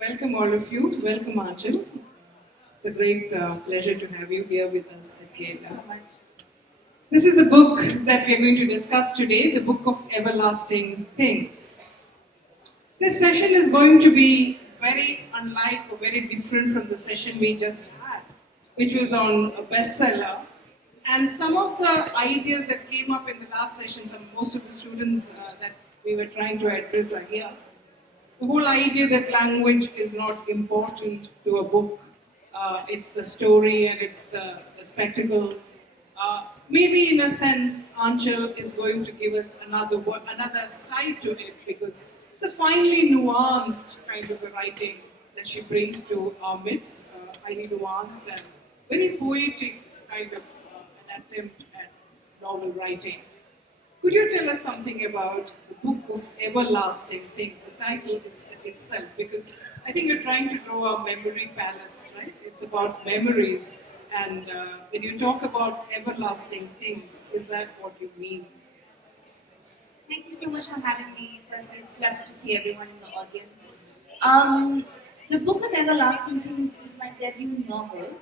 Welcome all of you. Welcome Aanchal. It's a great pleasure to have you here with us at KLF. This is the book that we are going to discuss today, the Book of Everlasting Things. This session is going to be very unlike or very different from the session we just had, which was on a bestseller. And some of the ideas that came up in the last session, most of the students that we were trying to address are here. The whole idea that language is not important to a book, it's the story and it's the spectacle. Maybe in a sense, Aanchal is going to give us another side to it because it's a finely nuanced kind of a writing that she brings to our midst, highly nuanced and very poetic kind of an attempt at novel writing. Could you tell us something about the Book of Everlasting Things, the title itself? Because I think you're trying to draw a memory palace, right? It's about memories. And when you talk about everlasting things, is that what you mean? Thank you so much for having me. Firstly, it's lovely to see everyone in the audience. The Book of Everlasting Things is my debut novel.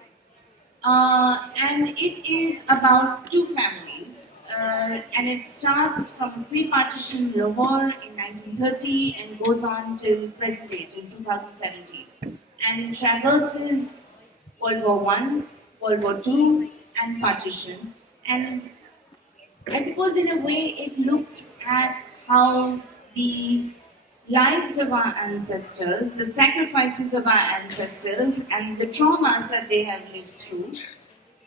And it is about two families. And it starts from pre-partition Lahore in 1930 and goes on till present date in 2017. And traverses World War I, World War II and partition. And I suppose in a way it looks at how the lives of our ancestors, the sacrifices of our ancestors and the traumas that they have lived through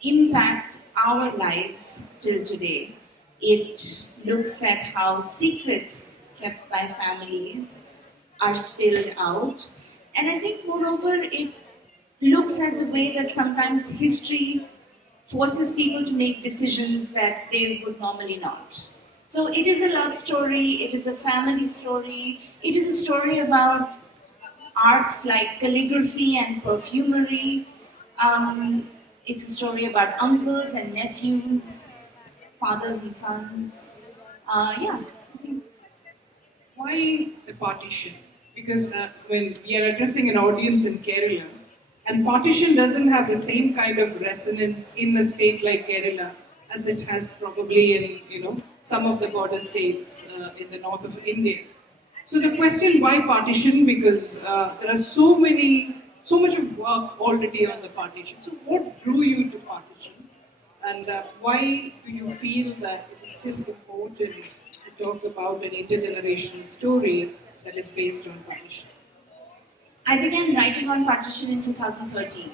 impact our lives till today. It looks at how secrets kept by families are spilled out. And I think moreover it looks at the way that sometimes history forces people to make decisions that they would normally not. So it is a love story, it is a family story, it is a story about arts like calligraphy and perfumery. It's a story about uncles and nephews, fathers and sons. I think. Why the partition? Because when we are addressing an audience in Kerala, and partition doesn't have the same kind of resonance in a state like Kerala as it has probably in some of the border states in the north of India. So the question why partition? Because there are so much of work already on the partition. So what drew you to partition, and why do you feel that it is still important to talk about an intergenerational story that is based on partition? I began writing on partition in 2013,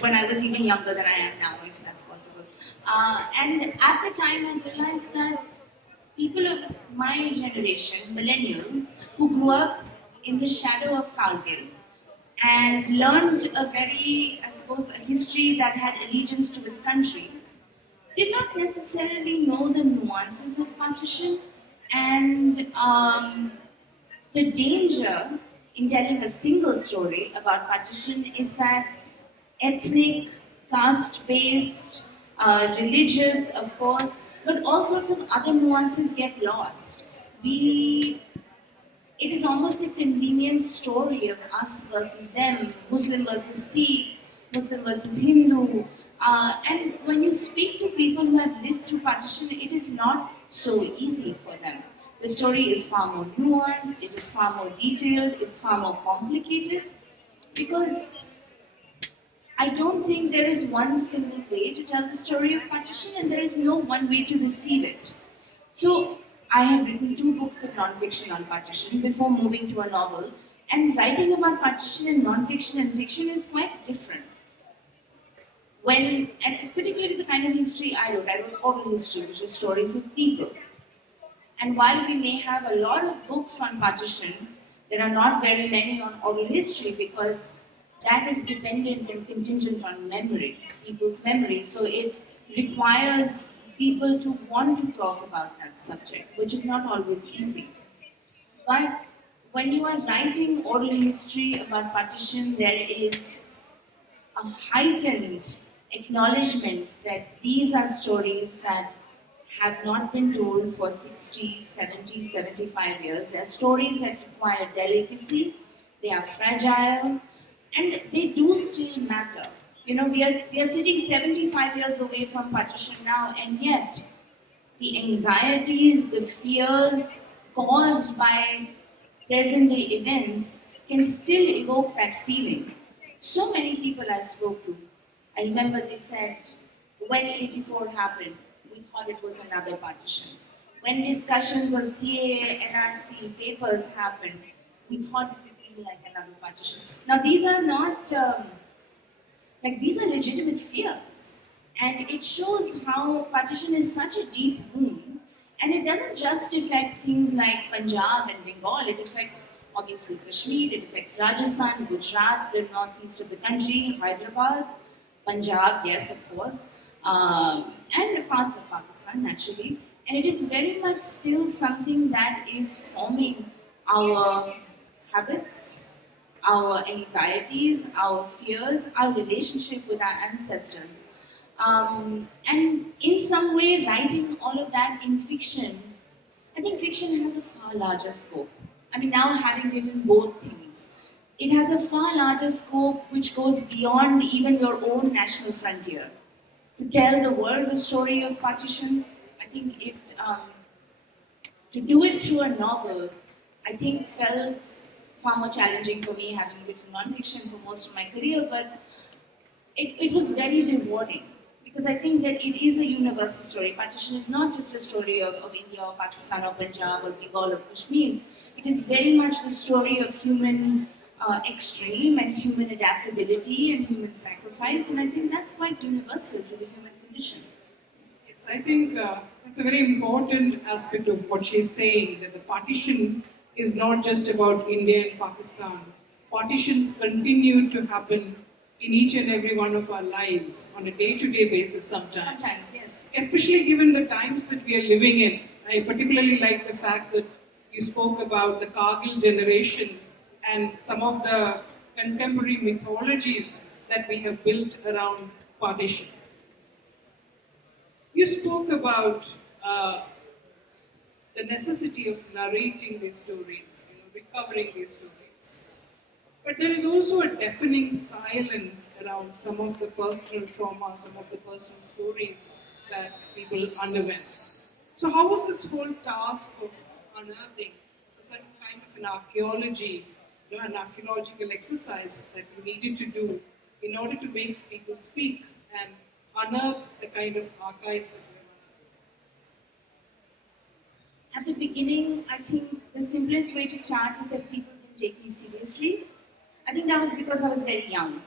when I was even younger than I am now, if that's possible. And at the time I realized that people of my generation, millennials, who grew up in the shadow of Kargil and learned a history that had allegiance to its country, did not necessarily know the nuances of partition and the danger in telling a single story about partition is that ethnic, caste-based, religious, of course, but all sorts of other nuances get lost. It is almost a convenient story of us versus them, Muslim versus Sikh, Muslim versus Hindu. And when you speak to people who have lived through partition, it is not so easy for them. The story is far more nuanced, it is far more detailed, it's far more complicated, because I don't think there is one single way to tell the story of partition and there is no one way to receive it. So I have written 2 books of non-fiction on partition before moving to a novel, and writing about partition in non-fiction and fiction is quite different. And it's particularly the kind of history I wrote oral history, which is stories of people. And while we may have a lot of books on partition, there are not very many on oral history because that is dependent and contingent on memory, people's memory. So it requires people to want to talk about that subject, which is not always easy. But when you are writing oral history about partition, there is a heightened acknowledgement that these are stories that have not been told for 60, 70, 75 years. They are stories that require delicacy, they are fragile, and they do still matter. You know, we are sitting 75 years away from partition now, and yet the anxieties, the fears caused by present day events can still evoke that feeling. So many people I spoke to, I remember they said, when 84 happened, we thought it was another partition. When discussions of CAA, NRC papers happened, we thought it would be like another partition. Now these are not, these are legitimate fears. And it shows how partition is such a deep wound. And it doesn't just affect things like Punjab and Bengal, it affects obviously Kashmir, it affects Rajasthan, Gujarat, the northeast of the country, Hyderabad, Punjab, yes, of course, and parts of Pakistan, naturally. And it is very much still something that is forming our habits, our anxieties, our fears, our relationship with our ancestors. And in some way, writing all of that in fiction, I think fiction has a far larger scope. I mean, now having written both things, it has a far larger scope which goes beyond even your own national frontier. To tell the world the story of partition, I think to do it through a novel, I think felt far more challenging for me, having written non-fiction for most of my career, but it was very rewarding. Because I think that it is a universal story. Partition is not just a story of India or Pakistan or Punjab or Bengal or Kashmir. It is very much the story of human extreme and human adaptability and human sacrifice. And I think that's quite universal to the human condition. Yes, I think that's a very important aspect of what she's saying, that the partition is not just about India and Pakistan. Partitions continue to happen in each and every one of our lives on a day-to-day basis sometimes. Sometimes, yes. Especially given the times that we are living in. I particularly like the fact that you spoke about the Kargil generation and some of the contemporary mythologies that we have built around partition. You spoke about the necessity of narrating these stories, recovering these stories. But there is also a deafening silence around some of the personal trauma, some of the personal stories that people underwent. So how was this whole task of unearthing a certain kind of an archaeology, an archaeological exercise that you needed to do in order to make people speak and unearth the kind of archives that we have unearthed? At the beginning, I think the simplest way to start is that people didn't take me seriously. I think that was because I was very young.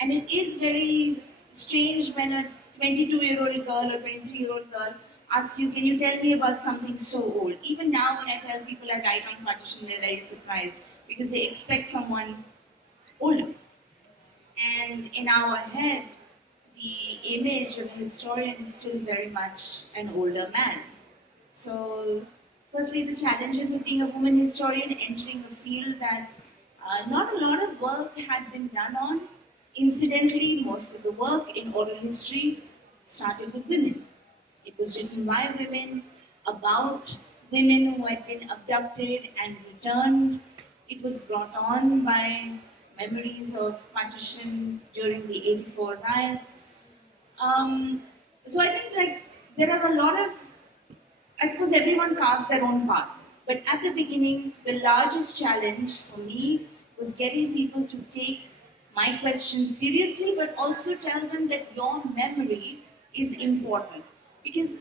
And it is very strange when a 22-year-old girl or 23-year-old girl asks you, can you tell me about something so old? Even now when I tell people I write on partition, they're very surprised because they expect someone older. And in our head, the image of a historian is still very much an older man. So, firstly, the challenges of being a woman historian, entering a field that not a lot of work had been done on. Incidentally, most of the work in oral history started with women. It was written by women, about women who had been abducted and returned. It was brought on by memories of partition during the 84 riots. So I think there are a lot of, I suppose everyone carves their own path. But at the beginning, the largest challenge for me was getting people to take my questions seriously, but also tell them that your memory is important. Because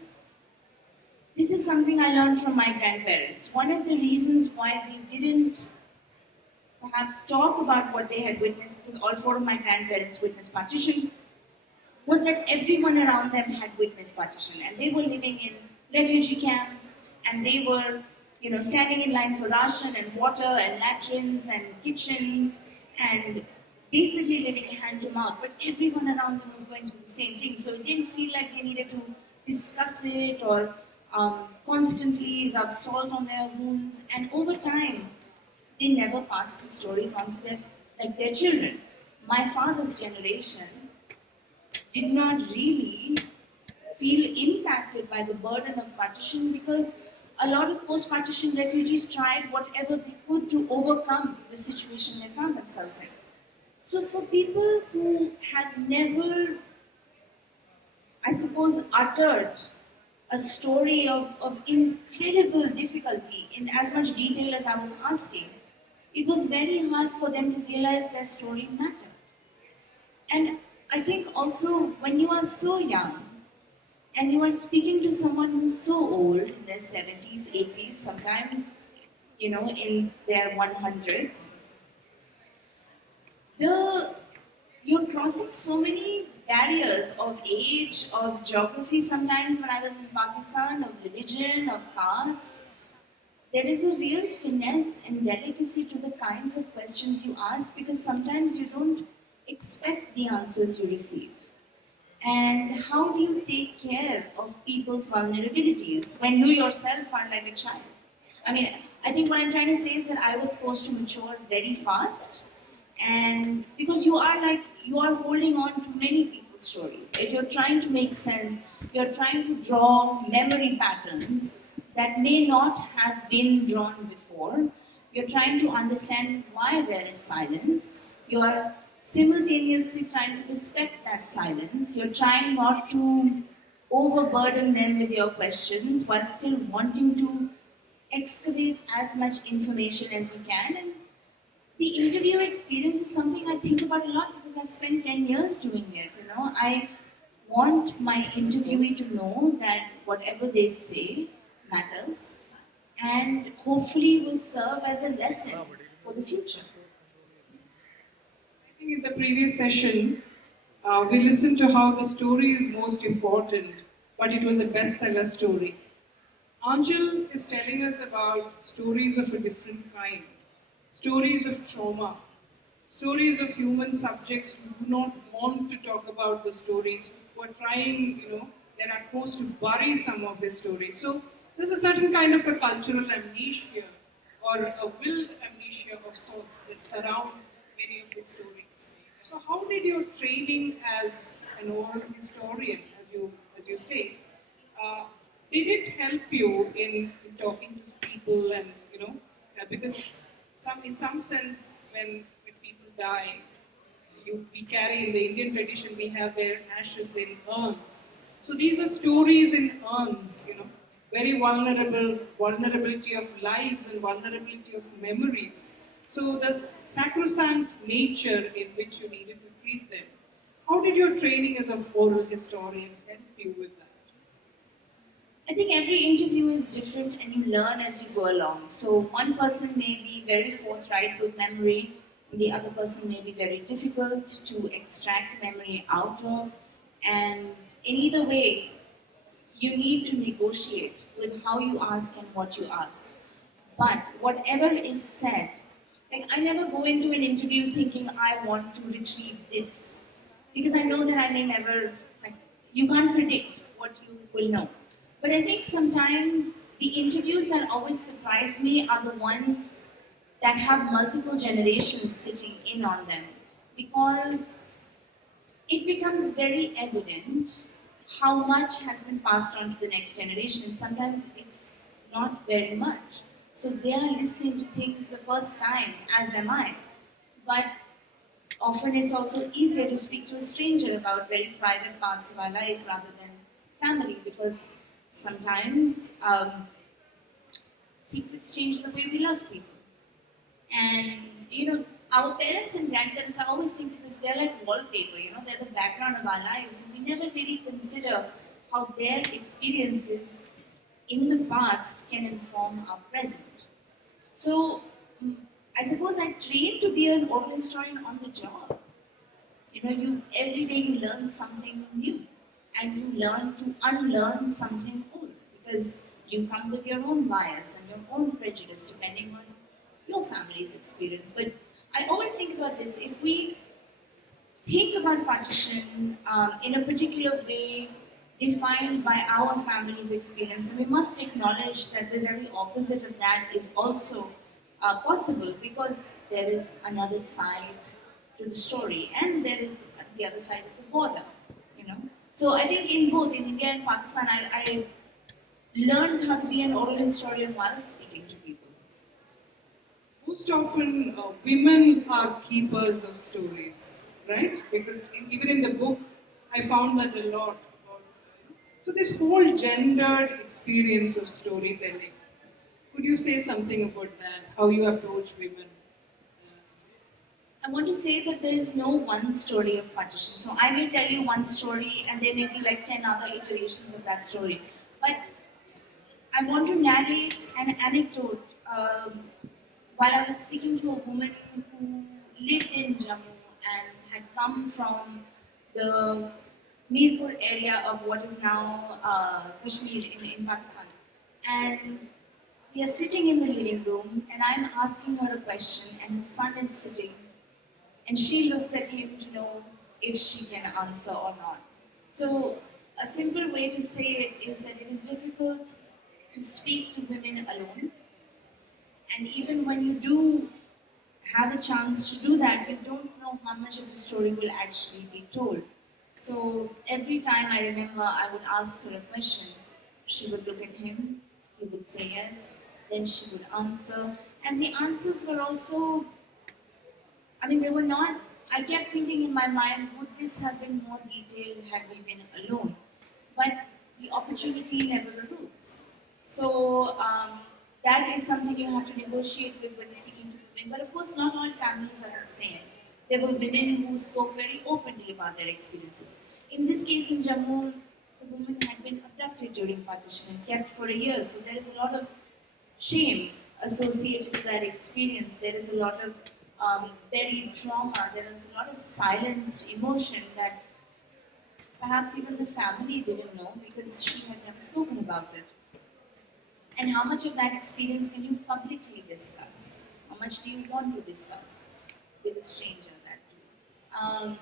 this is something I learned from my grandparents. One of the reasons why they didn't perhaps talk about what they had witnessed, because all four of my grandparents witnessed partition, was that everyone around them had witnessed partition. And they were living in refugee camps, and they were standing in line for ration and water and latrines and kitchens and basically living hand to mouth. But everyone around them was going through the same thing. So it didn't feel like they needed to discuss it or constantly rub salt on their wounds. And over time, they never passed the stories on to their children. My father's generation did not really feel impacted by the burden of partition because a lot of post-partition refugees tried whatever they could to overcome the situation they found themselves in. So for people who have never, I suppose, uttered a story of incredible difficulty in as much detail as I was asking, it was very hard for them to realize their story mattered. And I think also when you are so young and you are speaking to someone who's so old, in their 70s, 80s, sometimes, in their 100s, you're crossing so many barriers of age, of geography. Sometimes when I was in Pakistan, of religion, of caste, there is a real finesse and delicacy to the kinds of questions you ask, because sometimes you don't expect the answers you receive. And how do you take care of people's vulnerabilities when you yourself are like a child? I mean, I think what I'm trying to say is that I was forced to mature very fast, and because you are holding on to many people's stories, right? You're trying to make sense, you're trying to draw memory patterns that may not have been drawn before. You're trying to understand why there is silence. You're simultaneously trying to respect that silence. You're trying not to overburden them with your questions while still wanting to excavate as much information as you can. And the interview experience is something I think about a lot because I've spent 10 years doing it. I want my interviewee to know that whatever they say matters and hopefully will serve as a lesson for the future. I think in the previous session, we listened to how the story is most important, but it was a bestseller story. Aanchal is telling us about stories of a different kind, stories of trauma, stories of human subjects who do not want to talk about the stories, who are trying, their utmost to bury some of the stories. So there's a certain kind of a cultural amnesia or a willed amnesia of sorts that surround many of the stories. So how did your training as an oral historian, as you say, did it help you in talking to people and because in some sense when people die, we carry in the Indian tradition we have their ashes in urns. So these are stories in urns, very vulnerability of lives and vulnerability of memories. So the sacrosanct nature in which you needed to treat them. How did your training as an oral historian help you with that? I think every interview is different and you learn as you go along. So one person may be very forthright with memory, and the other person may be very difficult to extract memory out of. And in either way, you need to negotiate with how you ask and what you ask. But whatever is said, I never go into an interview thinking I want to retrieve this. Because I know that I may never, you can't predict what you will know. But I think sometimes the interviews that always surprise me are the ones that have multiple generations sitting in on them. Because it becomes very evident how much has been passed on to the next generation. And sometimes it's not very much. So they are listening to things the first time, as am I. But often it's also easier to speak to a stranger about very private parts of our life rather than family, because sometimes secrets change the way we love people. And our parents and grandparents, I always think of this, they're like wallpaper, they're the background of our lives, and we never really consider how their experiences in the past can inform our present. So I suppose I trained to be an oral historian on the job. Every day you learn something new, and you learn to unlearn something old, because you come with your own bias and your own prejudice depending on your family's experience. But I always think about this: if we think about partition in a particular way defined by our family's experience, and we must acknowledge that the very opposite of that is also possible, because there is another side to the story, and there is the other side of the border. So I think in both, in India and Pakistan, learned how to be an oral historian while speaking to people. Most often, women are keepers of stories, right? Because even in the book, I found that a lot. So this whole gendered experience of storytelling, could you say something about that? How you approach women? I want to say that there is no one story of partition. So I may tell you one story and there may be like 10 other iterations of that story. But I want to narrate an anecdote. While I was speaking to a woman who lived in Jammu and had come from the Mirpur area of what is now Kashmir in Pakistan. And we are sitting in the living room and I'm asking her a question and her son is sitting and she looks at him to know if she can answer or not. So a simple way to say it is that it is difficult to speak to women alone. And even when you do have a chance to do that, you don't know how much of the story will actually be told. So every time I remember I would ask her a question, she would look at him, he would say yes, then she would answer. And the answers were also, they were not, I kept thinking in my mind, would this have been more detailed had we been alone? But the opportunity never arose. So that is something you have to negotiate with when speaking to women. But of course, not all families are the same. There were women who spoke very openly about their experiences. In this case in Jammu, the woman had been abducted during partition and kept for a year. So there is a lot of shame associated with that experience. There is a lot of buried trauma. There is a lot of silenced emotion that perhaps even the family didn't know because she had never spoken about it. And how much of that experience can you publicly discuss? How much do you want to discuss with a stranger that too?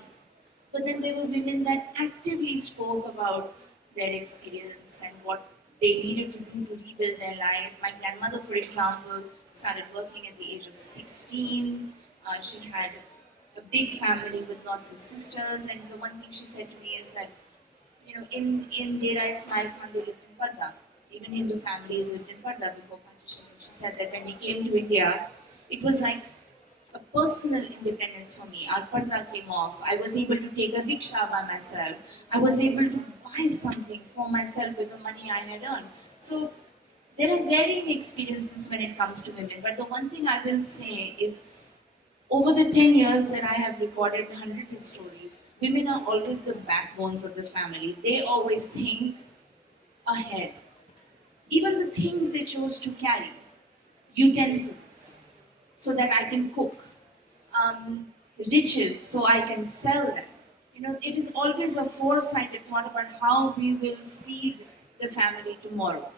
But then there were women that actively spoke about their experience and what they needed to do to rebuild their life. My grandmother, for example, started working at the age of 16. She had a big family with lots of sisters, and the one thing she said to me is that, in Dera Ismail Khan, they lived in Padda. Even Hindu families lived in Padda before partition. And she said that when we came to India, it was like a personal independence for me. Our Padda came off. I was able to take a rickshaw by myself. I was able to buy something for myself with the money I had earned. So there are varying experiences when it comes to women. But the one thing I will say is, over the 10 years that I have recorded hundreds of stories, women are always the backbones of the family. They always think ahead. Even the things they chose to carry, utensils, so that I can cook, riches, so I can sell them. It is always a foresighted thought about how we will feed the family tomorrow.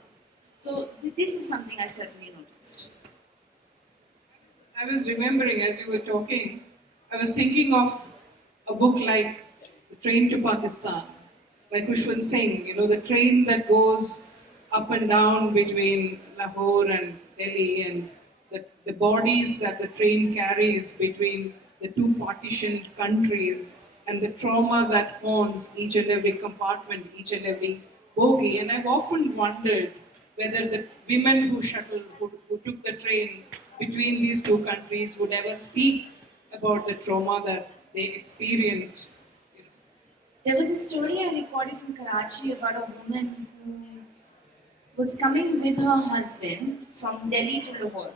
So this is something I certainly noticed. I was remembering as you were talking, I was thinking of a book like The Train to Pakistan by Khushwant Singh, the train that goes up and down between Lahore and Delhi, and the bodies that the train carries between the two partitioned countries, and the trauma that haunts each and every compartment, each and every bogie. And I've often wondered whether the women who took the train between these two countries would ever speak about the trauma that they experienced. There was a story I recorded in Karachi about a woman who was coming with her husband from Delhi to Lahore.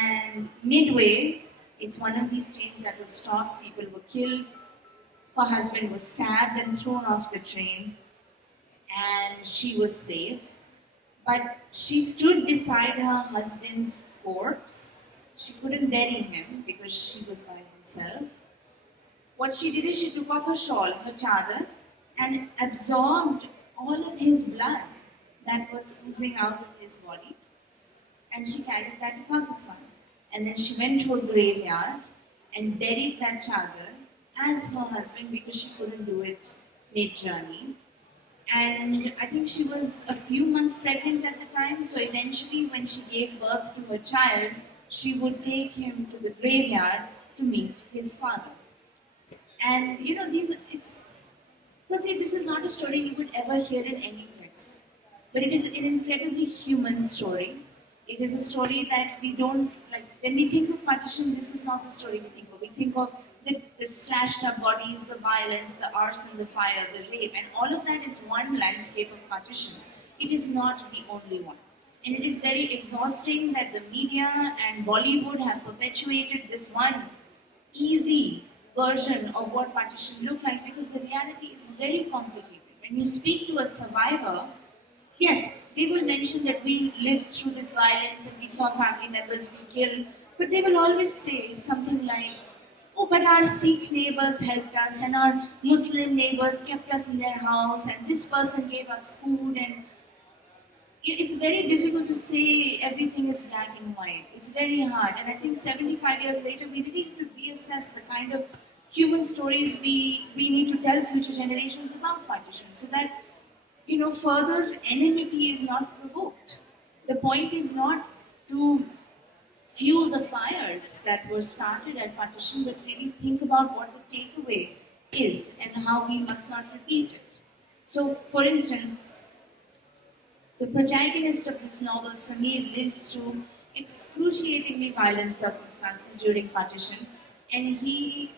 And midway, it's one of these trains that was stopped, people were killed, her husband was stabbed and thrown off the train, and she was safe. But she stood beside her husband's corpse. She couldn't bury him because she was by herself. What she did is she took off her shawl, her chadar, and absorbed all of his blood that was oozing out of his body, and she carried that to Pakistan. And then she went to a graveyard and buried that chadar as her husband because she couldn't do it mid-journey. And I think she was a few months pregnant at the time, so eventually when she gave birth to her child, she would take him to the graveyard to meet his father. And this is not a story you would ever hear in any textbook. but it is an incredibly human story. It is a story that we don't like. When we think of partition, this is not the story we think of. We think of the slashed up bodies, the violence, the arson, the fire, the rape, and all of that is one landscape of partition. It is not the only one. And it is very exhausting that the media and Bollywood have perpetuated this one easy version of what partition looked like, because the reality is very complicated. When you speak to a survivor, yes, they will mention that we lived through this violence and we saw family members we killed, but they will always say something like, oh, but our Sikh neighbors helped us and our Muslim neighbors kept us in their house and this person gave us food, and it's very difficult to say everything is black and white. It's very hard. And I think 75 years later, we really need to reassess the kind of human stories we need to tell future generations about partition, so that, further enmity is not provoked. The point is not to fuel the fires that were started at partition, but really think about what the takeaway is and how we must not repeat it. So, for instance, the protagonist of this novel, Samir, lives through excruciatingly violent circumstances during partition, and he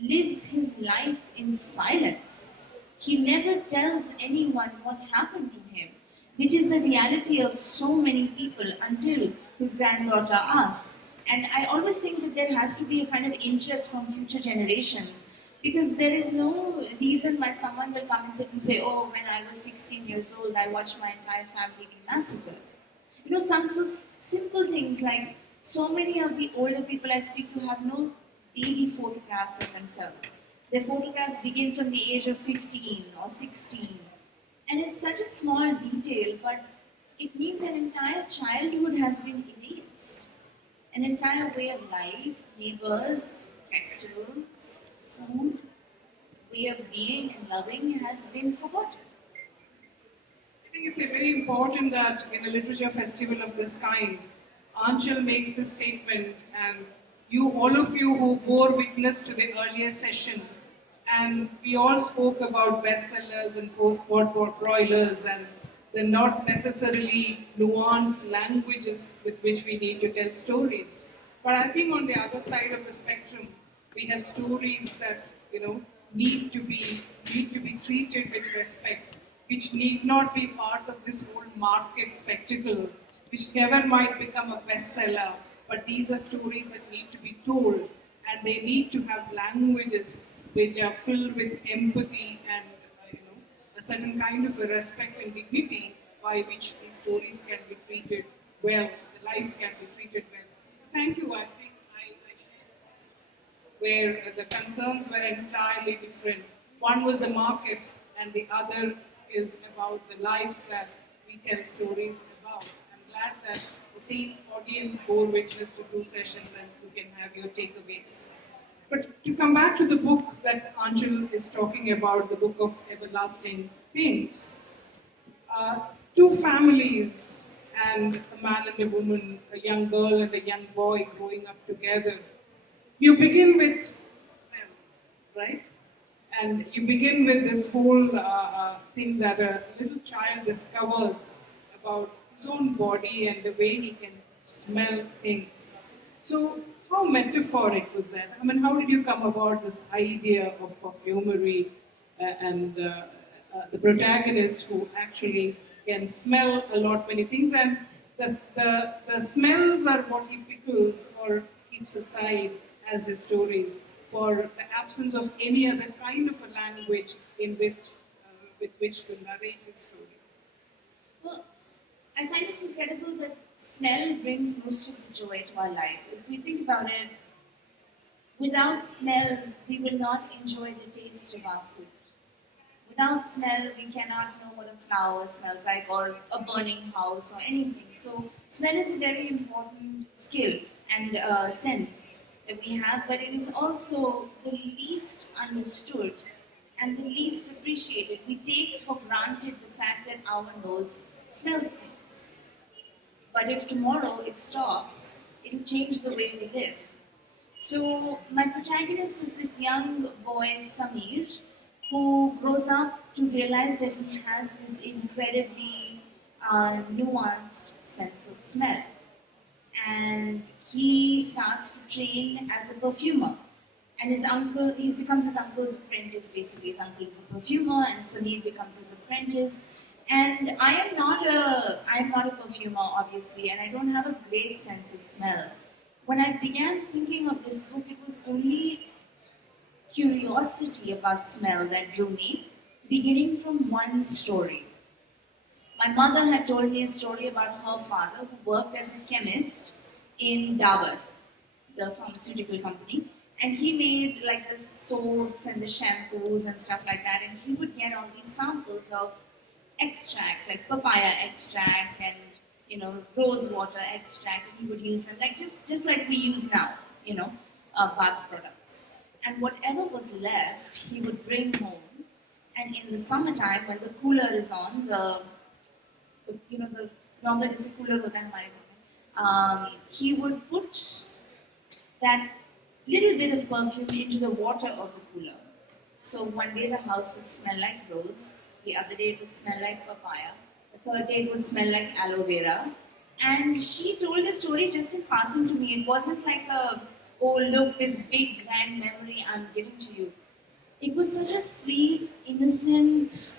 lives his life in silence. He never tells anyone what happened to him, which is the reality of so many people until his granddaughter asks. And I always think that there has to be a kind of interest from future generations, because there is no reason why someone will come and sit and say, oh, when I was 16 years old, I watched my entire family be massacred. Some so simple things like so many of the older people I speak to have no baby photographs of themselves. Their photographs begin from the age of 15 or 16. And it's such a small detail, but it means an entire childhood has been erased. An entire way of life, neighbors, festivals, food, way of being and loving has been forgotten. I think it's very important that in a literature festival of this kind, Aanchal makes this statement, and all of you who bore witness to the earlier session, and we all spoke about bestsellers and broilers and the not necessarily nuanced languages with which we need to tell stories. But I think on the other side of the spectrum, we have stories that need to be treated with respect, which need not be part of this whole market spectacle, which never might become a bestseller. But these are stories that need to be told, and they need to have languages which are filled with empathy and a certain kind of a respect and dignity by which these stories can be treated well, the lives can be treated well. Thank you. I think I shared where the concerns were entirely different. One was the market, and the other is about the lives that we tell stories about. I'm glad that the same audience bore witness to 2 sessions and you can have your takeaways. But to come back to the book that Aanchal is talking about, the book of everlasting things, 2 families and a man and a woman, a young girl and a young boy growing up together. You begin with smell, right? And you begin with this whole thing that a little child discovers about his own body and the way he can smell things. So, how metaphoric was that? I mean, how did you come about this idea of perfumery and the protagonist who actually can smell a lot many things, and the smells are what he pickles or keeps aside as his stories for the absence of any other kind of a language in which with which to narrate his story. Well, I find it incredible that smell brings most of the joy to our life. If we think about it, without smell, we will not enjoy the taste of our food. Without smell, we cannot know what a flower smells like or a burning house or anything. So, smell is a very important skill and sense that we have, but it is also the least understood and the least appreciated. We take for granted the fact that our nose smells things. But if tomorrow it stops, it'll change the way we live. So my protagonist is this young boy, Samir, who grows up to realize that he has this incredibly nuanced sense of smell. And he starts to train as a perfumer. And his uncle, he becomes his uncle's apprentice basically. His uncle is a perfumer and Sameer becomes his apprentice. And I am not a perfumer obviously, and I don't have a great sense of smell. When I began thinking of this book, it was only curiosity about smell that drew me, beginning from one story. My mother had told me a story about her father who worked as a chemist in Dabur, the pharmaceutical company, and he made like the soaps and the shampoos and stuff like that, and he would get all these samples of extracts like papaya extract and rose water extract, and he would use them like just like we use now, Bhatt products. And whatever was left, he would bring home. And in the summertime, when the cooler is on, the longer जैसे cooler होता है हमारे घर में, he would put that little bit of perfume into the water of the cooler. So one day the house would smell like rose, the other day it would smell like papaya, the third day it would smell like aloe vera. And she told the story just in passing to me. It wasn't like oh look, this big grand memory I'm giving to you. It was such a sweet, innocent,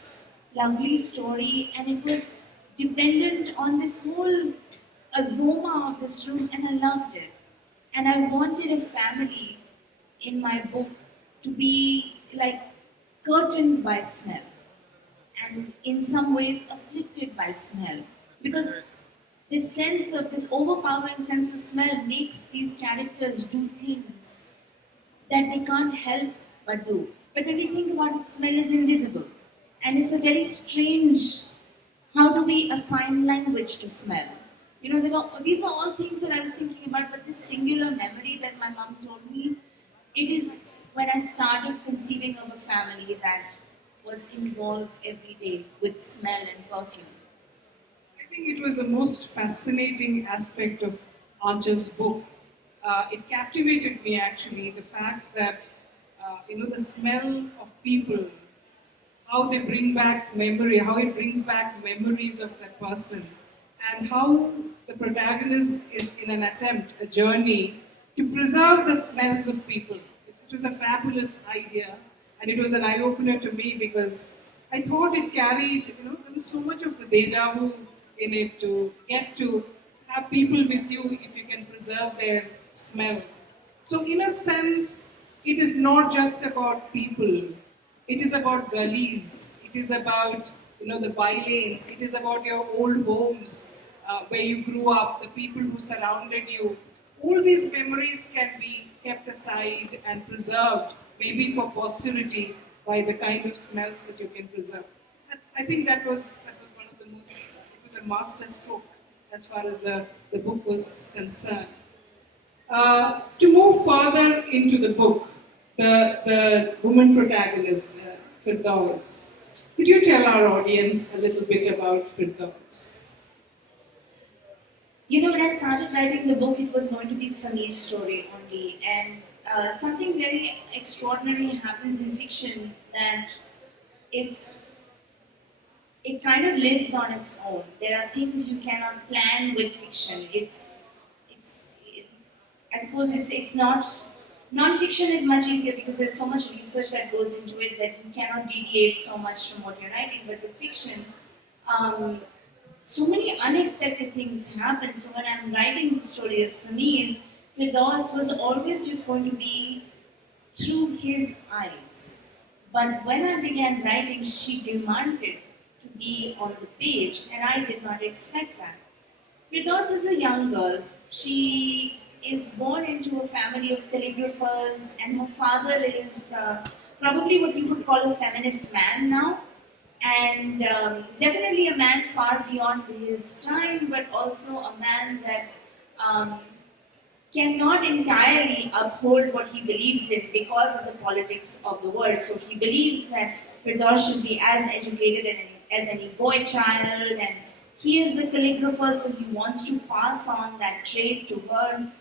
lovely story, and it was dependent on this whole aroma of this room, and I loved it. And I wanted a family in my book to be like curtained by smell and in some ways afflicted by smell, because this overpowering sense of smell makes these characters do things that they can't help but do. But when we think about it, smell is invisible, and it's a very strange, how do we assign language to smell? These were all things that I was thinking about, but this singular memory that my mom told me, it is when I started conceiving of a family that was involved every day with smell and perfume. I think it was the most fascinating aspect of Aanchal's book. It captivated me actually, the fact that the smell of people, how they bring back memory, how it brings back memories of that person, and how the protagonist is in an attempt, a journey, to preserve the smells of people. It was a fabulous idea, and it was an eye-opener to me because I thought it carried, there was so much of the deja vu in it, to get to have people with you if you can preserve their smell. So in a sense, it is not just about people. It is about gullies. It is about the bylanes. It is about your old homes where you grew up, the people who surrounded you. All these memories can be kept aside and preserved, maybe for posterity, by the kind of smells that you can preserve. I think that was one of the most. It was a master stroke as far as the book was concerned. To move further into the book, the woman protagonist, Firdaus. Could you tell our audience a little bit about Firdaus? When I started writing the book, it was going to be Sameer's story only, and something very extraordinary happens in fiction that it kind of lives on its own. There are things you cannot plan with fiction. I suppose it's not. Non-fiction is much easier because there's so much research that goes into it that you cannot deviate so much from what you're writing. But with fiction, so many unexpected things happen. So when I'm writing the story of Sameer, Firdaus was always just going to be through his eyes. But when I began writing, she demanded to be on the page, and I did not expect that. Firdaus is a young girl. She is born into a family of calligraphers, and her father is probably what you would call a feminist man now. And he's definitely a man far beyond his time, but also a man that cannot entirely uphold what he believes in because of the politics of the world. So he believes that Firdaus should be as educated as any boy child, and he is the calligrapher, so he wants to pass on that trait to her,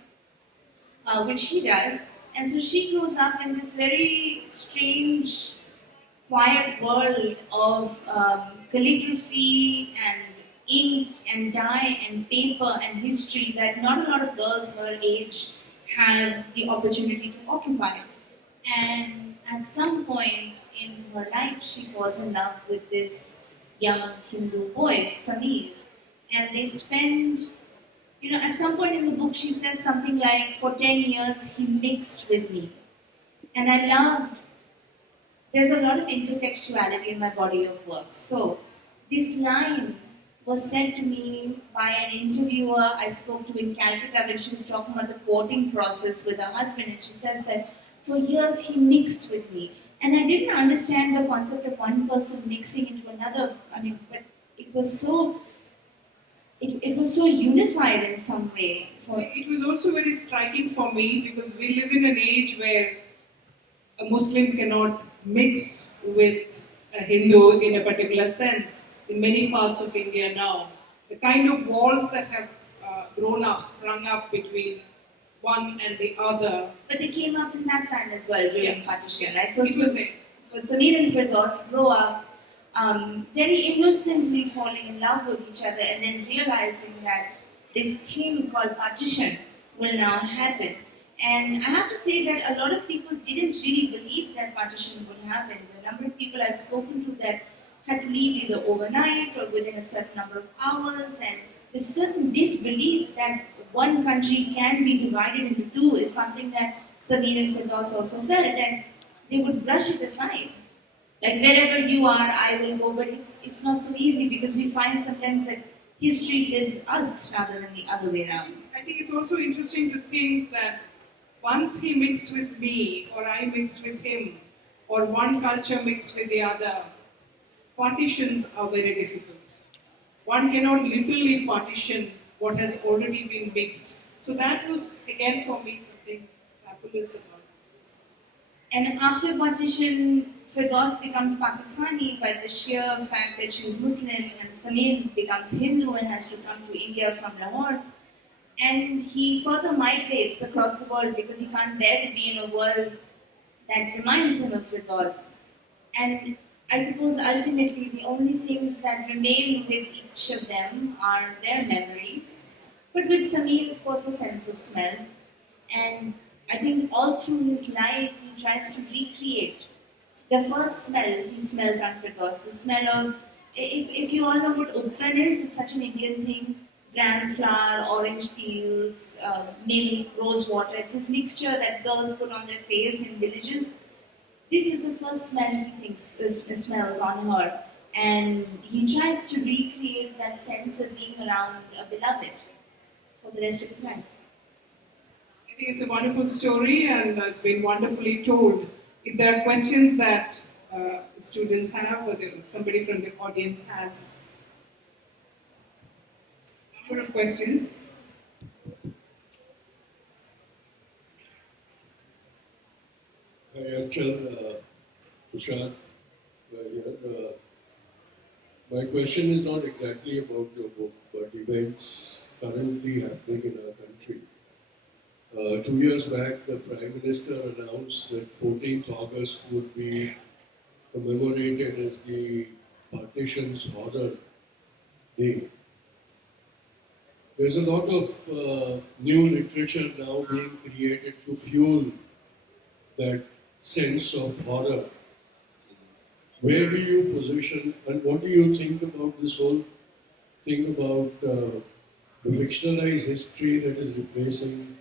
which he does. And so she grows up in this very strange quiet world of calligraphy and ink and dye and paper and history that not a lot of girls her age have the opportunity to occupy. And at some point in her life, she falls in love with this young Hindu boy, Samir. And they spend, at some point in the book, she says something like, for 10 years, he mixed with me. And I loved, there's a lot of intertextuality in my body of work. So, this line was said to me by an interviewer I spoke to in Calcutta when she was talking about the courting process with her husband, and she says that for years he mixed with me. And I didn't understand the concept of one person mixing into another. But it was so unified in some way. It was also very striking for me because we live in an age where a Muslim cannot mix with a Hindu in a particular sense in many parts of India now. The kind of walls that have sprung up between one and the other. But they came up in that time as well during partition, right? So, it was there. Samir and Firdaus grow up very innocently falling in love with each other and then realizing that this thing called partition will now happen. And I have to say that a lot of people didn't really believe that partition would happen. The number of people I've spoken to that had to leave either overnight or within a certain number of hours, and this certain disbelief that one country can be divided into two is something that Samir and Firdaus also felt, and they would brush it aside. Like, wherever you are, I will go, but it's not so easy because we find sometimes that history lives us rather than the other way around. I think it's also interesting to think that once he mixed with me, or I mixed with him, or one culture mixed with the other, partitions are very difficult. One cannot literally partition what has already been mixed. So that was, again, for me, something fabulous about it. And after partition, Firdaus becomes Pakistani by the sheer fact that she is Muslim, and Samir becomes Hindu and has to come to India from Lahore. And he further migrates across the world because he can't bear to be in a world that reminds him of Firdaus. And I suppose ultimately the only things that remain with each of them are their memories. But with Samir, of course, a sense of smell. And I think all through his life he tries to recreate the first smell he smelled on Firdaus. The smell of, if you all know what Uttan is, it's such an Indian thing. Gram flour, orange peels, milk, rose water. It's this mixture that girls put on their face in villages. This is the first smell he thinks smells on her. And he tries to recreate that sense of being around a beloved for the rest of his life. I think it's a wonderful story and it's been wonderfully told. If there are questions that the students have or somebody from the audience has, number of questions. Hi, Aanchal, Tushar. My question is not exactly about your book, but events currently happening in our country. 2 years back, the Prime Minister announced that 14th August would be commemorated as the Partition's Horror Day. There's a lot of new literature now being created to fuel that sense of horror. Where do you position, and what do you think about this whole thing about the fictionalized history that is replacing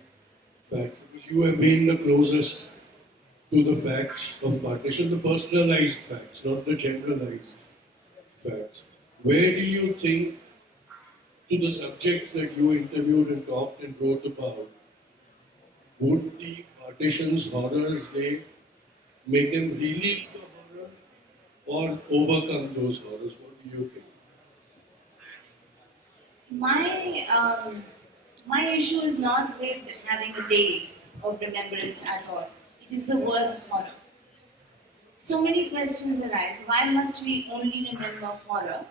facts? Because you have been the closest to the facts of partition, the personalized facts, not the generalized facts. Where do you think, to the subjects that you interviewed and talked and wrote about, would the partition's horrors, they make them relieve the horror or overcome those horrors? What do you think? My issue is not with having a day of remembrance at all. It is the word horror. So many questions arise. Why must we only remember horror?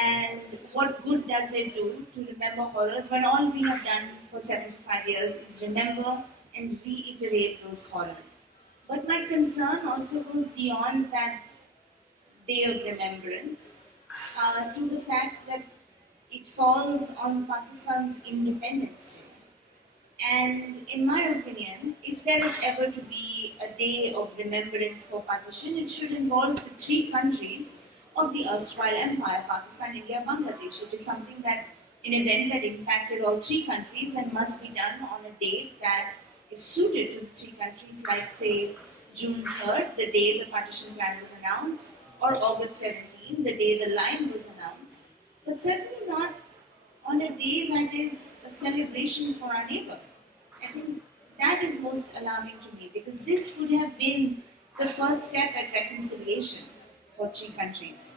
And what good does it do to remember horrors when all we have done for 75 years is remember and reiterate those horrors? But my concern also goes beyond that day of remembrance, to the fact that it falls on Pakistan's Independence Day. And in my opinion, if there is ever to be a day of remembrance for partition, it should involve the three countries of the erstwhile empire, Pakistan, India, Bangladesh. It is something that, an event that impacted all three countries and must be done on a date that is suited to the three countries, like say June 3rd, the day the partition plan was announced, or August 17th, the day the line was announced, but certainly not on a day that is a celebration for our neighbor. I think that is most alarming to me, because this would have been the first step at reconciliation for three countries.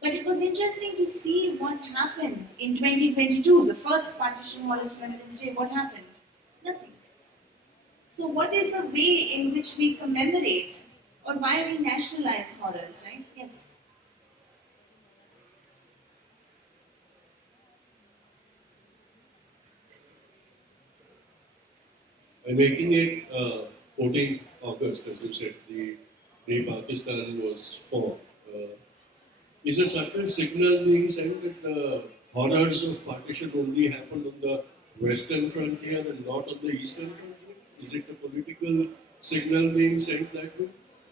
But it was interesting to see what happened in 2022, the first partition Wallace Remembrance Day. What happened? Nothing. So, what is the way in which we commemorate, or why we nationalize horrors, right? Yes. By making it 14th August, as you said, the day Pakistan was formed, is a subtle signal being sent that the horrors of partition only happened on the western frontier and not on the eastern frontier? Is it a political signal being sent that way?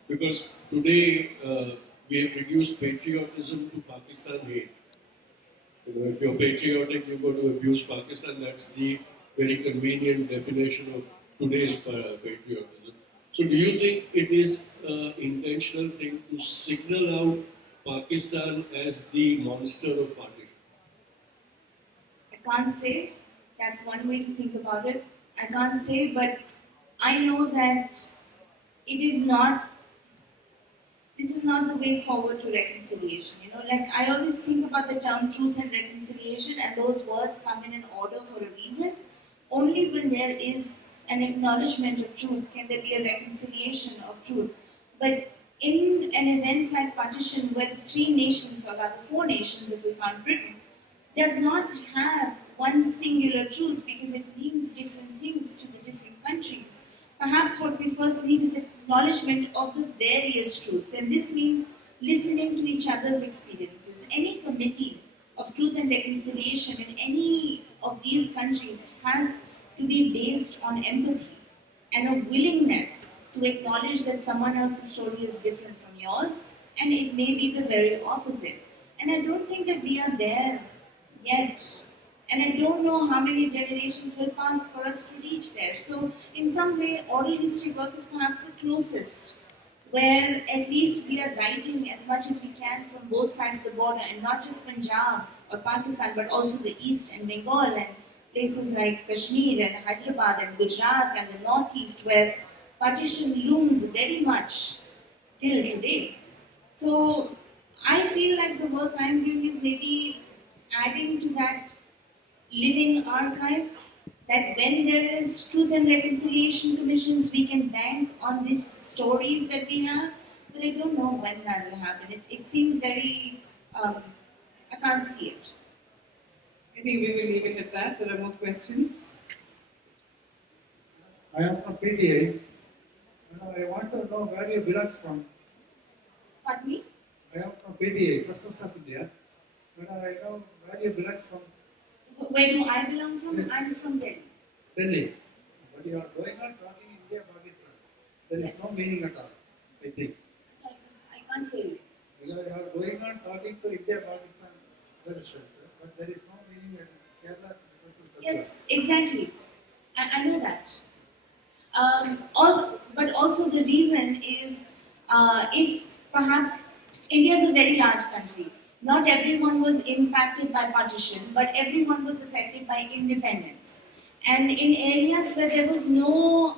Because today we have reduced patriotism to Pakistan hate. If you're patriotic, you're going to abuse Pakistan. That's the very convenient definition of today's patriotism. So, do you think it is an intentional thing to signal out Pakistan as the monster of partition? I can't say. That's one way to think about it. I can't say, but I know that it is not. This is not the way forward to reconciliation. Like I always think about the term truth and reconciliation, and those words come in an order for a reason. Only when there is an acknowledgement of truth can there be a reconciliation of truth. But in an event like partition, where the three nations, or rather four nations if we count Britain, does not have one singular truth, because it means different things to the different countries. Perhaps what we first need is acknowledgement of the various truths, and this means listening to each other's experiences. Any committee of truth and reconciliation in any of these countries has to be based on empathy and a willingness to acknowledge that someone else's story is different from yours, and it may be the very opposite. And I don't think that we are there yet. And I don't know how many generations will pass for us to reach there. So, in some way, oral history work is perhaps the closest, where at least we are writing as much as we can from both sides of the border, and not just Punjab or Pakistan, but also the East and Bengal and places like Kashmir and Hyderabad and Gujarat and the Northeast, where partition looms very much till today. So, I feel like the work I'm doing is maybe adding to that living archive, that when there is truth and reconciliation commissions, we can bank on these stories that we have, but I don't know when that will happen. It seems very, I can't see it. I think we will leave it at that. There are more questions. I am from PTA. I want to know where you belong from. Pardon me? I am from PTA, Trust of India. I know where you belong from. Where do I belong from? Yes. I'm from Delhi. Delhi. But you are going on talking India, Pakistan. There is Yes. no meaning at all, I think. Sorry, I can't hear you. You are going on talking to India, Pakistan, but there is no meaning at Kerala. Yes, exactly. I know that. But also the reason is, if perhaps India is a very large country, not everyone was impacted by partition, but everyone was affected by independence. And in areas where there was no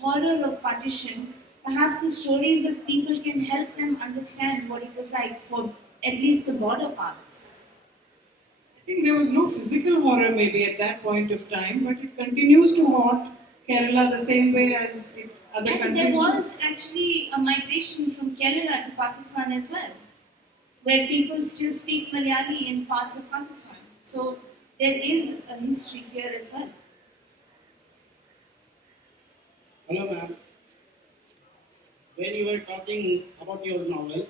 horror of partition, perhaps the stories of people can help them understand what it was like for at least the border parts. I think there was no physical horror maybe at that point of time, but it continues to haunt Kerala the same way as other And countries. there was actually a migration from Kerala to Pakistan as well, where people still speak Malayali in parts of Pakistan. So there is a history here as well. Hello, ma'am. when you were talking about your novel,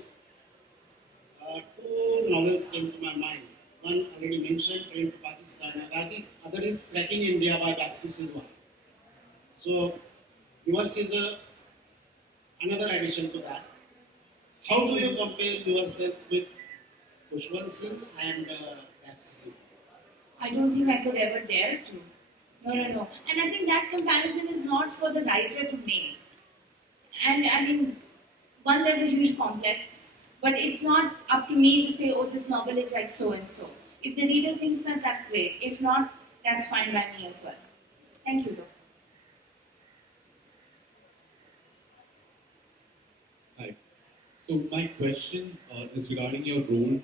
two novels came to my mind. One already mentioned, Train to Pakistan, and the other is Cracking India by Babsi Silva. So yours is another addition to that. How do you compare yourself with Kushwant Singh and Babsi Silva? I don't think I could ever dare to. No. And I think that comparison is not for the writer to make. And I mean, one, there's a huge complex, but it's not up to me to say, oh, this novel is like so and so. If the reader thinks that, that's great. If not, that's fine by me as well. Thank you, though. Hi. So my question is regarding your role in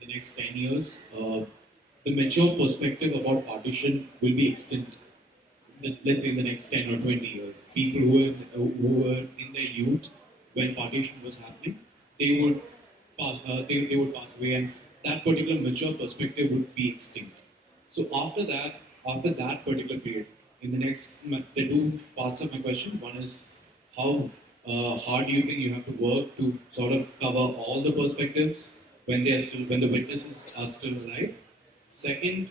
the next 10 years. The mature perspective about partition will be extinct. Let's say in the next 10 or 20 years. People who were in their youth when partition was happening, they would they would pass away, and that particular mature perspective would be extinct. So after that particular period, in the next, the two parts of my question. One is how hard do you think you have to work to sort of cover all the perspectives when the witnesses are still alive? Second,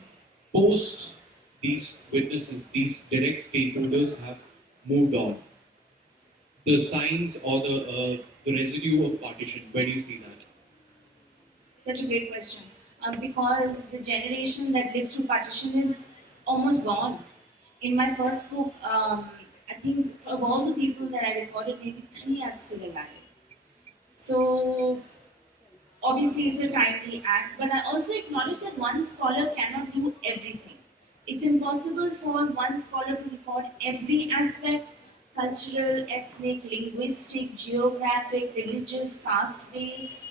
post these witnesses, these direct stakeholders have moved on. The signs or the residue of partition, where do you see that? Such a great question. Because the generation that lived through partition is almost gone. In my first book, I think of all the people that I recorded, maybe 3 are still alive. So obviously it's a timely act, but I also acknowledge that one scholar cannot do everything. It's impossible for one scholar to record every aspect: cultural, ethnic, linguistic, geographic, religious, caste-based.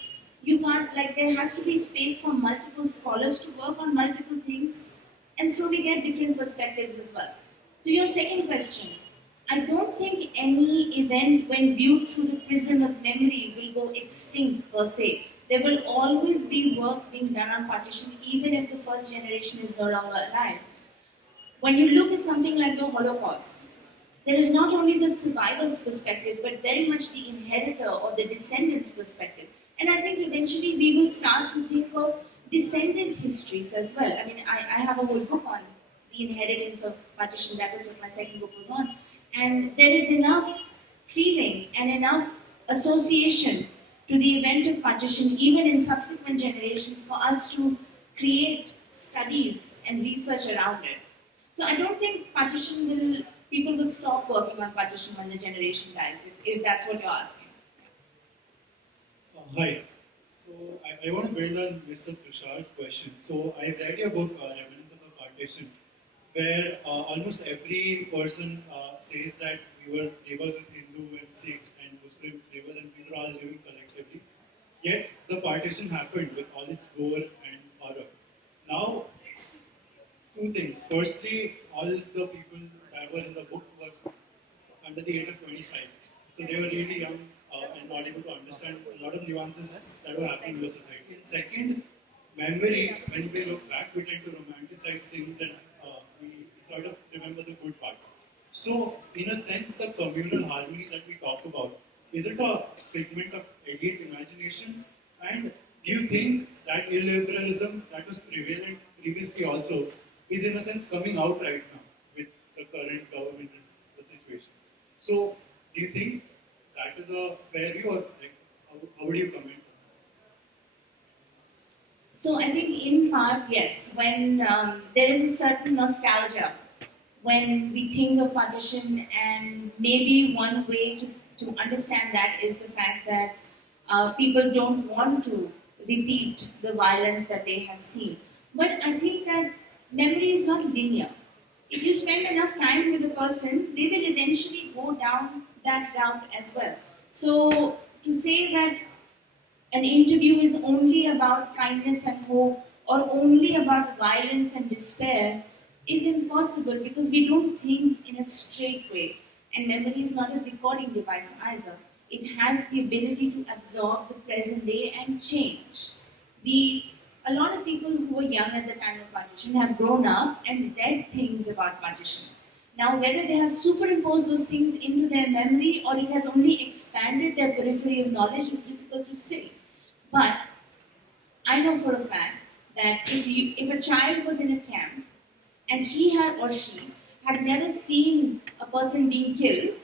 You can't, like, there has to be space for multiple scholars to work on multiple things, and so we get different perspectives as well. To your second question, I don't think any event, when viewed through the prism of memory, will go extinct per se. There will always be work being done on partition, even if the first generation is no longer alive. When you look at something like the Holocaust, there is not only the survivor's perspective, but very much the inheritor or the descendant's perspective. And I think eventually we will start to think of descendant histories as well. I mean, I have a whole book on the inheritance of partition. That was what my second book was on. And there is enough feeling and enough association to the event of partition, even in subsequent generations, for us to create studies and research around it. So I don't think people will stop working on partition when the generation dies, if that's what you're asking. Hi. So I want to build on Mr. Tushar's question. So I read your book, Remnants of Partition, where almost every person says that we were neighbors with Hindu and Sikh and Muslim neighbors, and we were all living collectively. Yet the partition happened with all its gore and horror. Now, two things. Firstly, all the people that were in the book were under the age of 25. So they were really young and not able to understand a lot of nuances that were happening in the society. And second, memory, when we look back, we tend to romanticize things and we sort of remember the good parts. So, in a sense, the communal harmony that we talk about, is it a figment of elite imagination? And do you think that illiberalism that was prevalent previously also is in a sense coming out right now with the current government and the situation? So, do you think that is a fair view, or like, how would you comment on that? So I think in part, yes, when there is a certain nostalgia when we think of partition, and maybe one way to understand that is the fact that people don't want to repeat the violence that they have seen. But I think that memory is not linear. If you spend enough time with a person, they will eventually go down that route as well. So to say that an interview is only about kindness and hope, or only about violence and despair, is impossible, because we don't think in a straight way. And memory is not a recording device either. It has the ability to absorb the present day and change. A lot of people who were young at the time of partition have grown up and read things about partition. Now, whether they have superimposed those things into their memory or it has only expanded their periphery of knowledge is difficult to say. But I know for a fact that if a child was in a camp and he had or she had never seen a person being killed,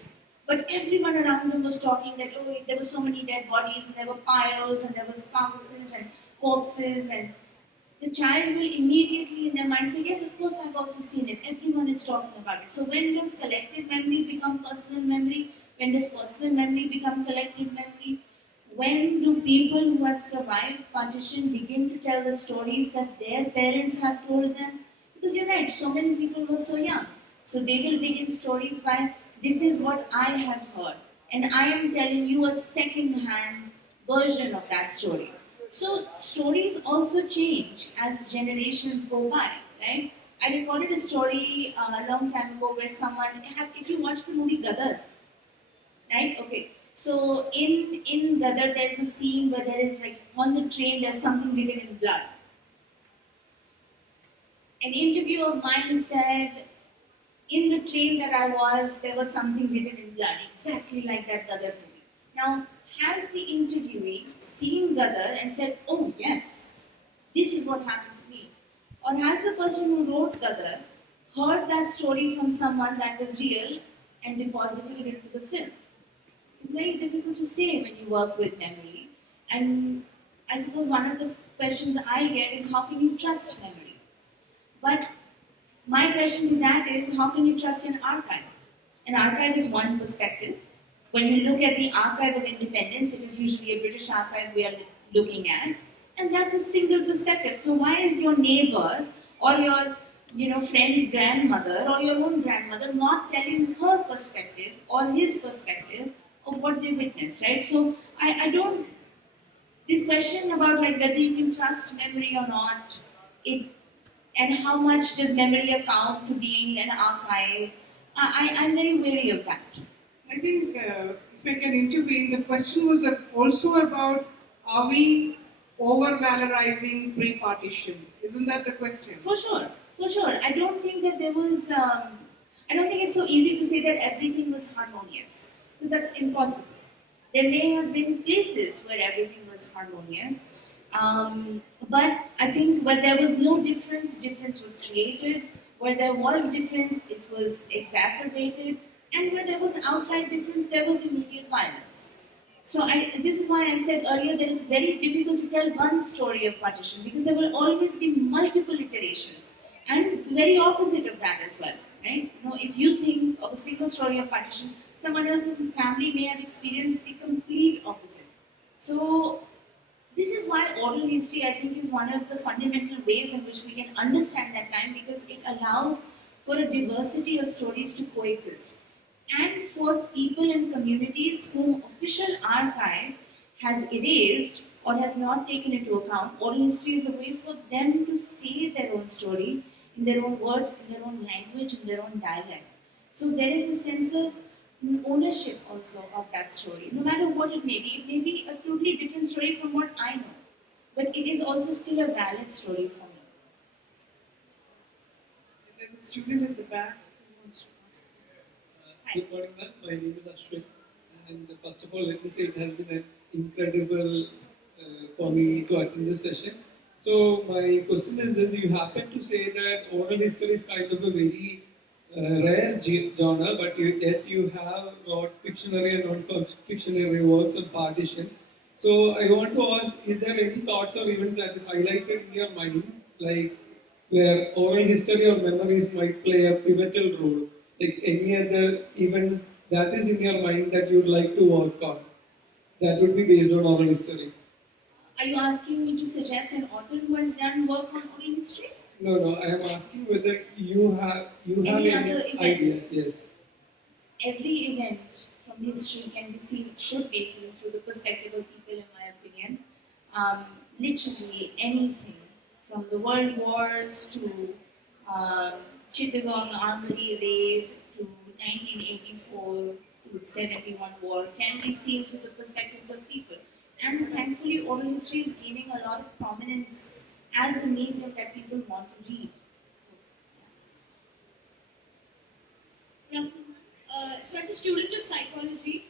but everyone around them was talking that oh there were so many dead bodies and there were piles and there was carcasses and corpses, and the child will immediately in their mind say, yes, of course I've also seen it. Everyone is talking about it. So when does collective memory become personal memory? When does personal memory become collective memory? When do people who have survived partition begin to tell the stories that their parents have told them? Because you're right, so many people were so young. So they will begin stories by, this is what I have heard. And I am telling you a second-hand version of that story. So stories also change as generations go by, right? I recorded a story a long time ago where someone, if you watch the movie Gadar, right? Okay. So in Gadar there's a scene where there is like on the train there's something written in blood. An interview of mine said, in the train that I was, there was something written in blood, exactly like that Gadar movie. Now, has the interviewee seen Gadar and said, oh yes, this is what happened to me? Or has the person who wrote Gadar heard that story from someone that was real and deposited it into the film? It's very difficult to say when you work with memory. And I suppose one of the questions I get is, how can you trust memory? But my question to that is, how can you trust an archive? An archive is one perspective. When you look at the Archive of Independence, it is usually a British archive we are looking at, and that's a single perspective. So why is your neighbor or your friend's grandmother or your own grandmother not telling her perspective or his perspective of what they witnessed, right? So I don't. This question about like whether you can trust memory or not, and how much does memory account to being an archive? I'm very wary of that. I think, if I can intervene, the question was also about, are we over-valorizing pre-partition? Isn't that the question? For sure, for sure. I don't think that there was. I don't think it's so easy to say that everything was harmonious, because that's impossible. There may have been places where everything was harmonious, but I think where there was no difference, difference was created. Where there was difference, it was exacerbated. And where there was outright difference, there was immediate violence. So this is why I said earlier that it's very difficult to tell one story of partition, because there will always be multiple iterations. And very opposite of that as well, right? If you think of a single story of partition, someone else's family may have experienced the complete opposite. So this is why oral history, I think, is one of the fundamental ways in which we can understand that time, because it allows for a diversity of stories to coexist. And for people and communities whom official archive has erased or has not taken into account, oral history is a way for them to say their own story in their own words, in their own language, in their own dialect. So there is a sense of ownership also of that story, no matter what it may be. It may be a totally different story from what I know, but it is also still a valid story for me. There's a student at the back who wants to ask. Good morning, ma'am. My name is Ashwin. And first of all, let me say it has been an incredible for me to attend this session. So my question is this: you happen to say that oral history is kind of a very rare genre, but yet you have wrote fictionary and non-fictionary works on partition. So I want to ask: is there any thoughts or events that is highlighted in your mind, like where oral history or memories might play a pivotal role? Like any other events that is in your mind that you'd like to work on, that would be based on oral history? Are you asking me to suggest an author who has done work on oral history? No. I am asking whether you have any other ideas. events? Yes. Every event from history can be seen, should be seen through the perspective of people, in my opinion. Literally anything, from the world wars to Chittagong Armory raid to 1984 to 71 war, can be seen through the perspectives of people. And thankfully, oral history is gaining a lot of prominence as the medium that people want to read. So, So as a student of psychology,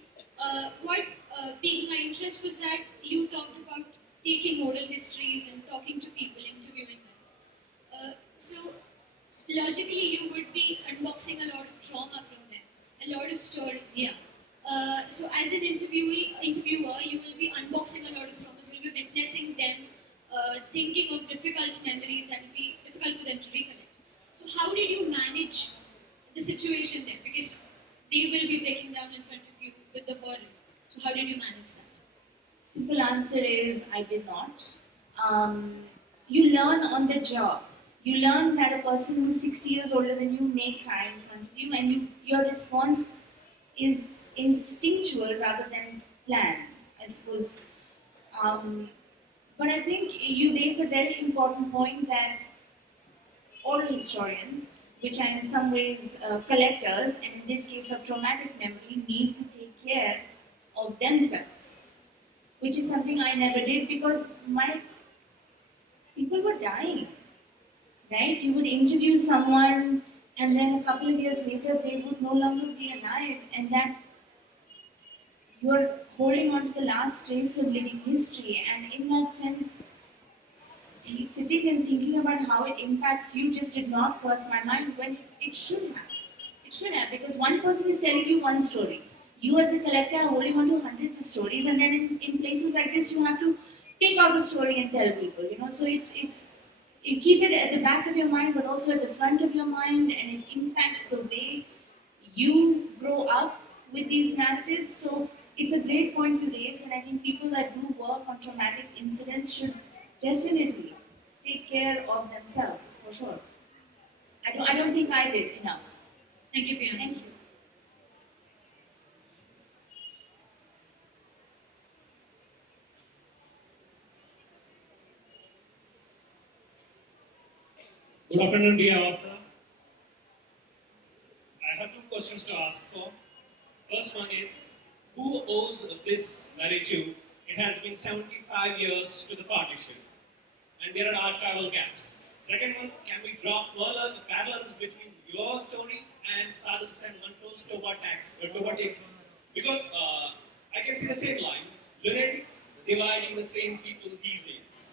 what piqued my interest was that you talked about taking oral histories and talking to people, interviewing them. So logically, you would be unboxing a lot of trauma from them, a lot of stories. Yeah. So as an interviewer, you will be unboxing a lot of traumas. You'll be witnessing them, thinking of difficult memories that will be difficult for them to recollect. So how did you manage the situation there? Because they will be breaking down in front of you with the horrors. So how did you manage that? Simple answer is I did not. You learn on the job. You learn that a person who is 60 years older than you may cry in front of you, and your response is instinctual rather than planned, I suppose. But I think you raise a very important point that all historians, which are in some ways collectors, and in this case of traumatic memory, need to take care of themselves, which is something I never did because my people were dying, right? You would interview someone, and then a couple of years later, they would no longer be alive, and that you're holding on to the last trace of living history, and in that sense, sitting and thinking about how it impacts you just did not cross my mind when it should have. It should have, because one person is telling you one story. You as a collector are holding on to hundreds of stories, and then in places like this, you have to take out a story and tell people, So you keep it at the back of your mind, but also at the front of your mind, and it impacts the way you grow up with these narratives. So it's a great point you raise, and I think people that do work on traumatic incidents should definitely take care of themselves, for sure. I don't think I did enough. Thank you for your answer. Thank you. Good afternoon, dear author. I have two questions to ask for. First one is, who owes this narrative? It has been 75 years to the partition, and there are archival gaps. Second one, can we draw parallels between your story and Sadhu's and Manto's Chattopadhyay? Because I can see the same lines, lunatics dividing the same people these days.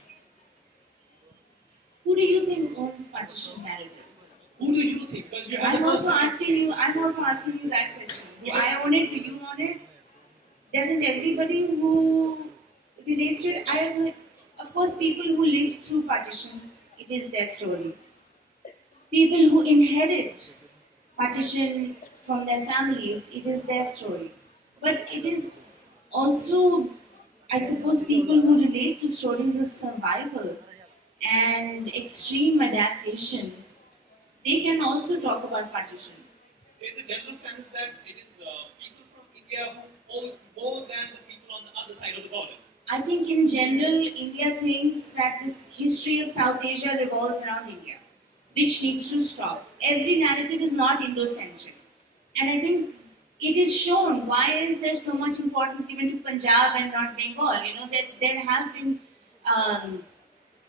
Who do you think owns partition narratives? Who do you think? Because you have I'm the also first asking you that question. Do I own it? Do you own it? Doesn't everybody who relates to it? Of course, people who lived through partition, it is their story. People who inherit partition from their families, it is their story. But it is also, I suppose, people who relate to stories of survival and extreme adaptation, they can also talk about partition. There is a general sense that it is people from India who own more than the people on the other side of the border. I think in general, India thinks that this history of South Asia revolves around India, which needs to stop. Every narrative is not Indo-centric. And I think it is shown why is there so much importance given to Punjab and not Bengal. That there have been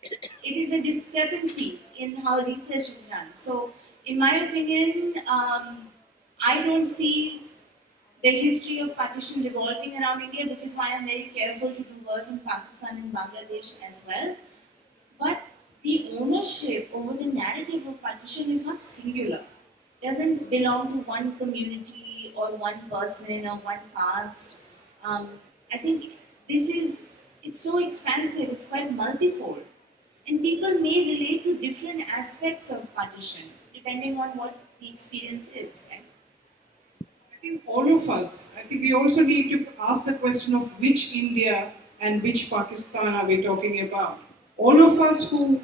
it is a discrepancy in how research is done. So, in my opinion, I don't see the history of partition revolving around India, which is why I'm very careful to do work in Pakistan and Bangladesh as well. But the ownership over the narrative of partition is not singular. It doesn't belong to one community or one person or one caste. I think it's so expansive, it's quite multifold. And people may relate to different aspects of partition, depending on what the experience is, right? I think all of us, we also need to ask the question of which India and which Pakistan are we talking about. All of us who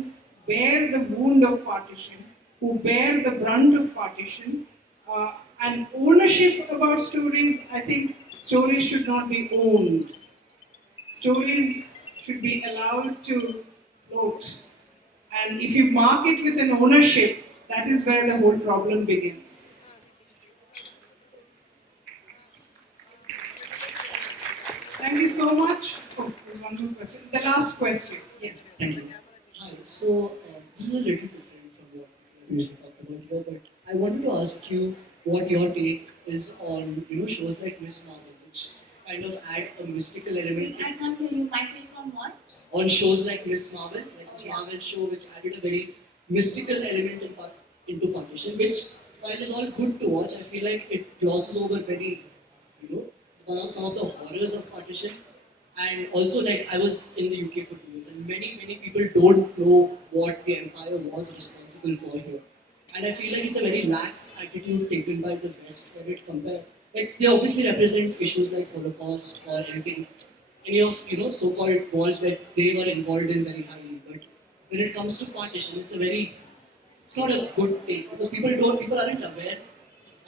bear the wound of partition, who bear the brunt of partition, and ownership about stories, I think stories should not be owned. Stories should be allowed to float. And if you mark it with an ownership, that is where the whole problem begins. Thank you so much. Oh, there's one more question. The last question. Yes. Thank you. Hi. So this is a little different from what we talked about here, but I wanted to ask you what your take is on shows like Miss Marvel, which kind of add a mystical element. I can't hear you. My take on what? On shows like Miss Marvel, like this Marvel show, which added a very mystical element into partition, which while is all good to watch, I feel like it glosses over very, some of the horrors of partition. And also, like, I was in the UK for 2 years, and many people don't know what the empire was responsible for here. And I feel like it's a very lax attitude taken by the West when it compares. Like, they obviously represent issues like Holocaust or anything, any of so-called wars where they were involved in very highly. But when it comes to partition, it's not a good take because people aren't aware.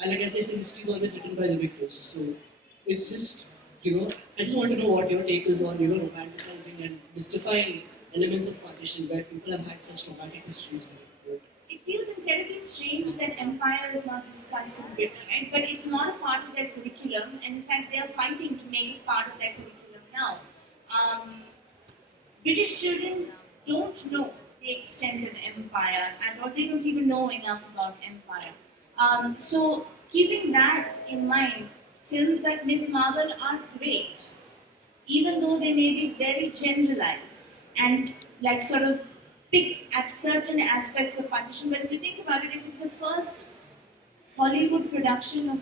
And like as they say, history is always written by the victors. So it's just I just want to know what your take is on romanticizing and mystifying elements of partition where people have had such traumatic histories. It feels incredibly strange that empire is not discussed in Britain, right? But it's not a part of their curriculum, and in fact, they are fighting to make it part of their curriculum now. British children don't know the extent of empire, or they don't even know enough about empire. So, keeping that in mind, films like Miss Marvel are great, even though they may be very generalized and like sort of pick at certain aspects of partition. But if you think about it, it is the first Hollywood production of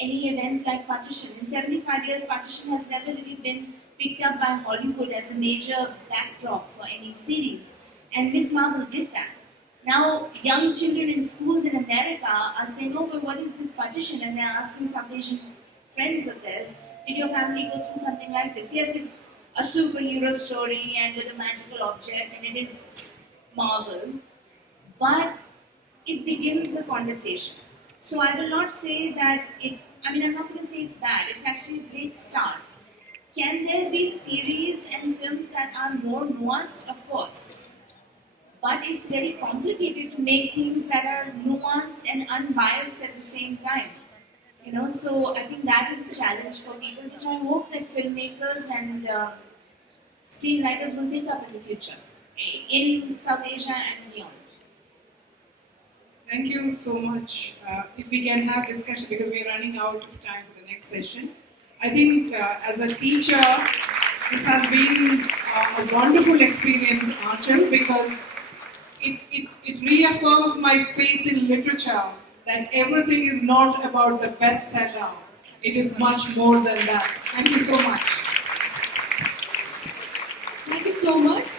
any event like partition. In 75 years, partition has never really been picked up by Hollywood as a major backdrop for any series. And Miss Marvel did that. Now, young children in schools in America are saying, oh, but what is this partition? And they're asking South Asian friends of theirs, did your family go through something like this? Yes, it's a superhero story and with a magical object, and it is Marvel, but it begins the conversation. So I will not say that I'm not going to say it's bad, it's actually a great start. Can there be series and films that are more nuanced? Of course. But it's very complicated to make things that are nuanced and unbiased at the same time. So I think that is a challenge for people, which I hope that filmmakers and screenwriters will take up in the future, in South Asia and beyond. Thank you so much. If we can have discussion, because we are running out of time for the next session. I think as a teacher, this has been a wonderful experience, Aanchal, because it reaffirms my faith in literature that everything is not about the bestseller. It is much more than that. Thank you so much. Thank you so much.